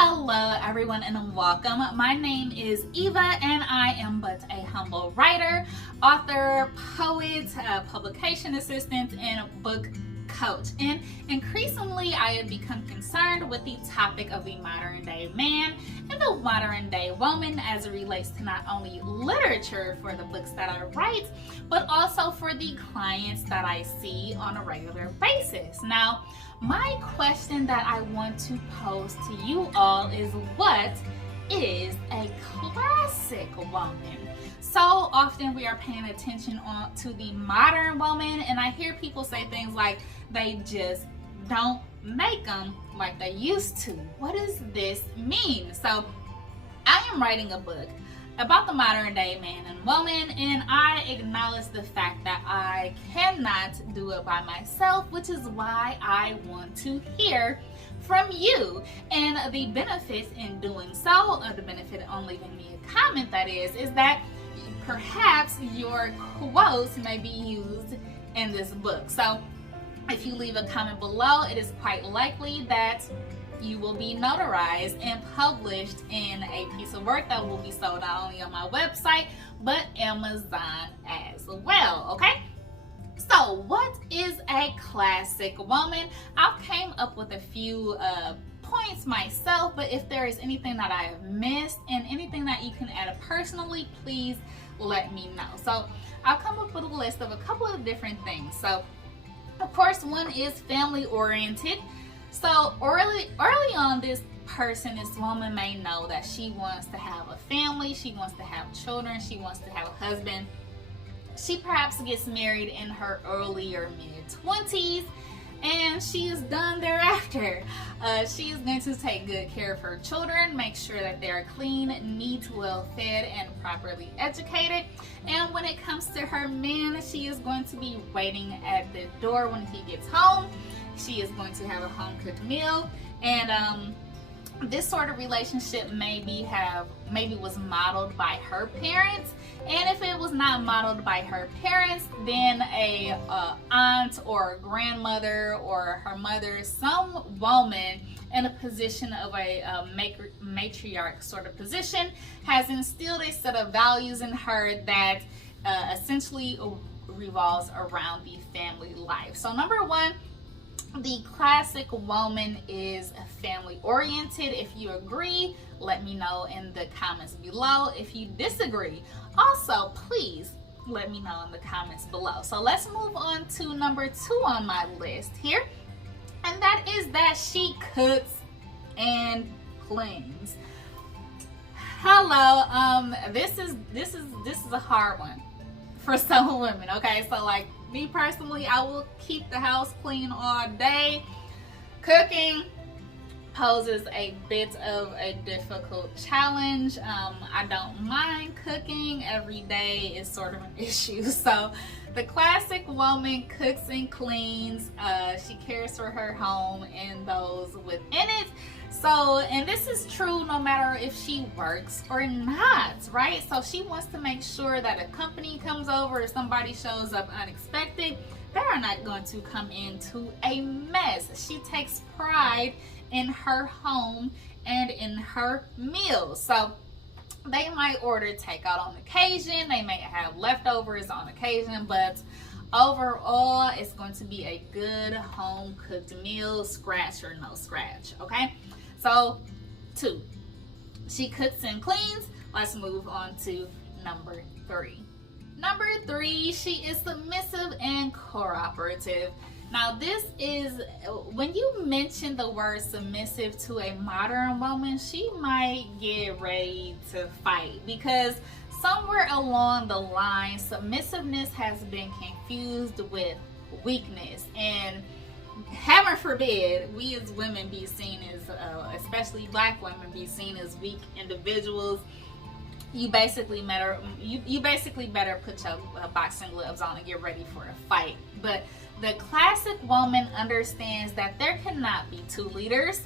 Hello everyone and welcome. My name is Eva and I am but a humble writer, author, poet, publication assistant, and book coach. And increasingly I have become concerned with the topic of the modern day man and the modern day woman as it relates to not only literature for the books that I write, but also for the clients that I see on a regular basis. Now, my question that I want to pose to you all is, what is a classic woman? So often we are paying attention to the modern woman, and I hear people say things like they just don't make them like they used to. What does this mean? So I am writing a book about the modern day man and woman, and I acknowledge the fact that I cannot do it by myself, which is why I want to hear from you. And the benefit in doing so, or the benefit on leaving me a comment that is that perhaps your quotes may be used in this book. So if you leave a comment below, it is quite likely that you will be notarized and published in a piece of work that will be sold not only on my website, but Amazon as well, okay? So what is a classic woman? I came up with a few points myself, but if there is anything that I have missed and anything that you can add personally, please let me know. So I'll come up with a list of a couple of different things. So of course, one is family oriented. So early on, this woman may know that she wants to have a family, she wants to have children, she wants to have a husband. She perhaps gets married in her early or mid-20s, and she is done thereafter. She is going to take good care of her children, make sure that they're clean, neat, well-fed, and properly educated. And when it comes to her man, she is going to be waiting at the door when he gets home. She is going to have a home-cooked meal, and this sort of relationship maybe was modeled by her parents. And if it was not modeled by her parents, then a aunt or a grandmother or her mother, some woman in a position of a matriarch sort of position, has instilled a set of values in her that essentially revolves around the family life. So number one, the classic woman is family oriented. If you agree, let me know in the comments below. If you disagree, also please let me know in the comments below. So let's move on to number 2 on my list here, and that is that she cooks and cleans. Hello, this is a hard one for some women. Okay, so like me personally, I will keep the house clean all day. Cooking poses a bit of a difficult challenge. I don't mind cooking. Every day is sort of an issue. So the classic woman cooks and cleans. She cares for her home and those within it. So, and this is true no matter if she works or not, right? So she wants to make sure that a company comes over, if somebody shows up unexpected, they are not going to come into a mess. She takes pride in her home and in her meals. So they might order takeout on occasion, they may have leftovers on occasion, but overall it's going to be a good home cooked meal, scratch or no scratch, okay? So 2, she cooks and cleans. Let's move on to number 3. Number 3, she is submissive and cooperative. Now this is, when you mention the word submissive to a modern woman, she might get ready to fight, because somewhere along the line, submissiveness has been confused with weakness, and heaven forbid we as women be seen as, especially black women, be seen as weak individuals. You basically better put your boxing gloves on and get ready for a fight. But the classic woman understands that there cannot be 2 leaders.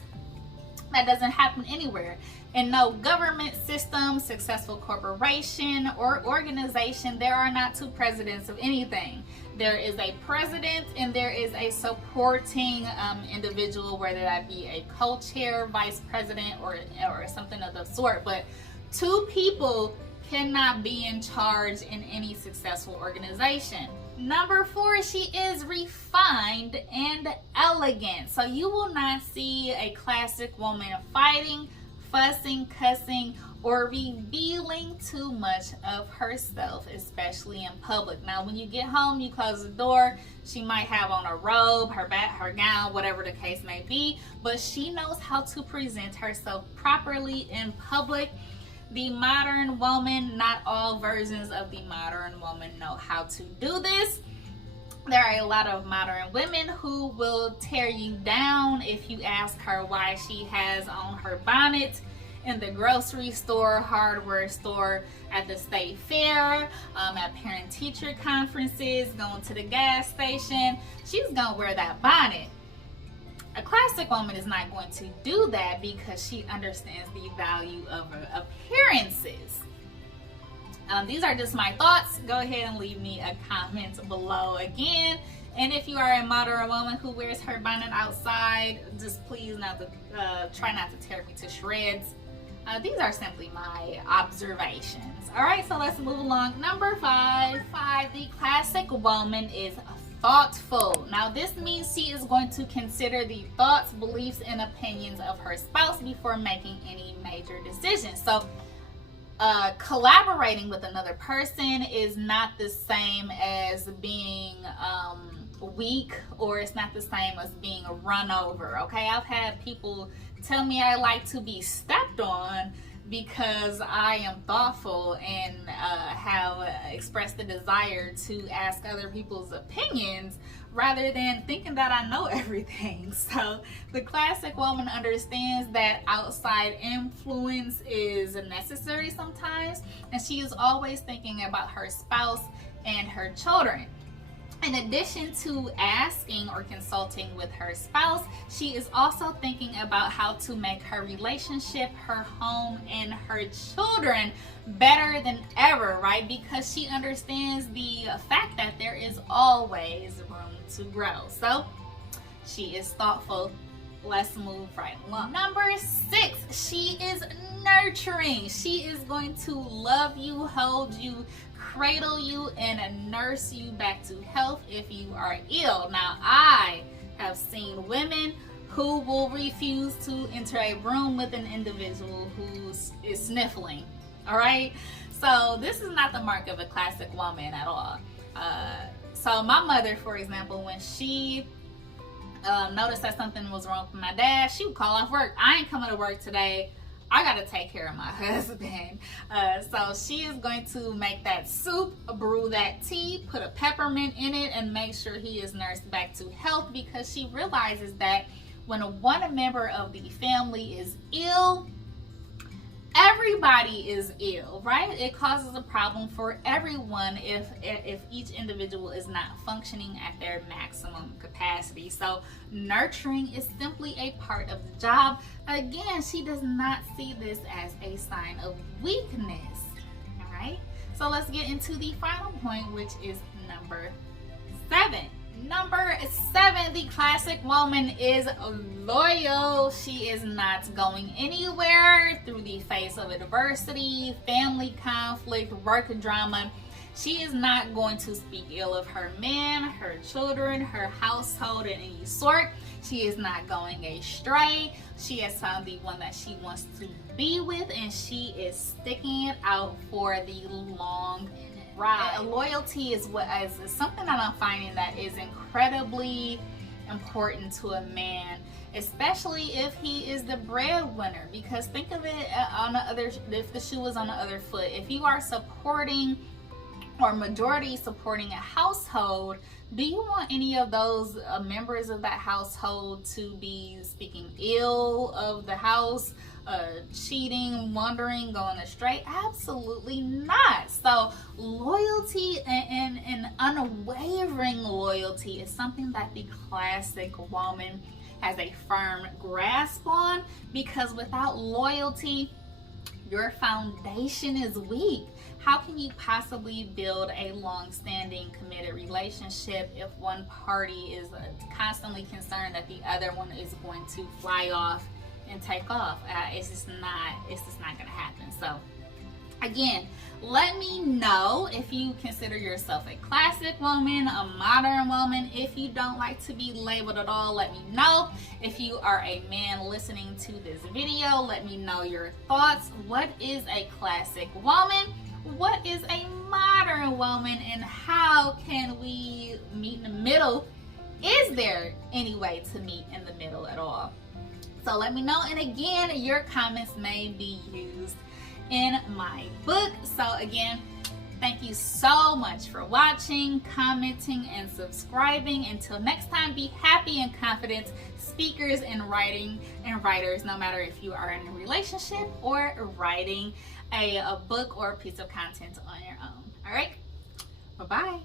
That doesn't happen anywhere. In no government system, successful corporation, or organization, there are not two presidents of anything. There is a president and there is a supporting individual, whether that be a co-chair, vice president, or something of the sort. But two people cannot be in charge in any successful organization. Number 4, she is refined and elegant. So you will not see a classic woman fighting, fussing, cussing, or revealing too much of herself, especially in public. Now, when you get home, you close the door. She might have on a robe, her gown, whatever the case may be, but she knows how to present herself properly in public. The modern woman, not all versions of the modern woman know how to do this. There are a lot of modern women who will tear you down if you ask her why she has on her bonnet in the grocery store, hardware store, at the state fair, at parent-teacher conferences, going to the gas station. She's gonna wear that bonnet. A classic woman is not going to do that because she understands the value of appearances. These are just my thoughts. Go ahead and leave me a comment below again. And if you are a modern woman who wears her bonnet outside, just please try not to tear me to shreds. These are simply my observations. All right, so let's move along. Number 5. The classic woman is thoughtful. Now, this means she is going to consider the thoughts, beliefs, and opinions of her spouse before making any major decisions. So, collaborating with another person is not the same as being weak, or it's not the same as being run over. Okay, I've had people tell me I like to be stepped on because I am thoughtful and have expressed the desire to ask other people's opinions rather than thinking that I know everything. So the classic woman understands that outside influence is necessary sometimes, and she is always thinking about her spouse and her children. In addition to asking or consulting with her spouse, she is also thinking about how to make her relationship, her home, and her children better than ever, right? Because she understands the fact that there is always room to grow. So she is thoughtful. Let's move right along. Number 6, she is nurturing. She is going to love you, hold you, cradle you, and nurse you back to health if you are ill. Now, I have seen women who will refuse to enter a room with an individual who is sniffling. All right, so this is not the mark of a classic woman at all. So my mother, for example, when she noticed that something was wrong with my dad, she would call off work. I ain't coming to work today. I gotta take care of my husband. So she is going to make that soup, brew that tea, put a peppermint in it, and make sure he is nursed back to health, because she realizes that when one member of the family is ill, everybody is ill, right? It causes a problem for everyone if each individual is not functioning at their maximum capacity. So nurturing is simply a part of the job. Again, she does not see this as a sign of weakness. All right, so let's get into the final point, which is number 7. Number 7, the classic woman is loyal. She is not going anywhere through the face of adversity, family conflict, work drama. She is not going to speak ill of her man, her children, her household in any sort. She is not going astray. She has found the one that she wants to be with, and she is sticking it out for the long ride. Loyalty is something that I'm finding that is incredibly important to a man, especially if he is the breadwinner. Because think of it if the shoe was on the other foot. If you are supporting or majority supporting a household, do you want any of those members of that household to be speaking ill of the house, cheating, wandering, going astray? Absolutely not. So loyalty and unwavering loyalty is something that the classic woman has a firm grasp on, because without loyalty, your foundation is weak. How can you possibly build a long-standing committed relationship if one party is constantly concerned that the other one is going to fly off and take off? It's just not going to happen. So again, let me know if you consider yourself a classic woman, a modern woman. If you don't like to be labeled at all, let me know. If you are a man listening to this video, let me know your thoughts. What is a classic woman? What is a modern woman? And how can we meet in the middle? Is there any way to meet in the middle at all? So let me know. And again, your comments may be used in my book. So again, thank you so much for watching, commenting, and subscribing. Until next time, be happy and confident speakers and writers, no matter if you are in a relationship or writing a book or a piece of content on your own. All right, bye-bye.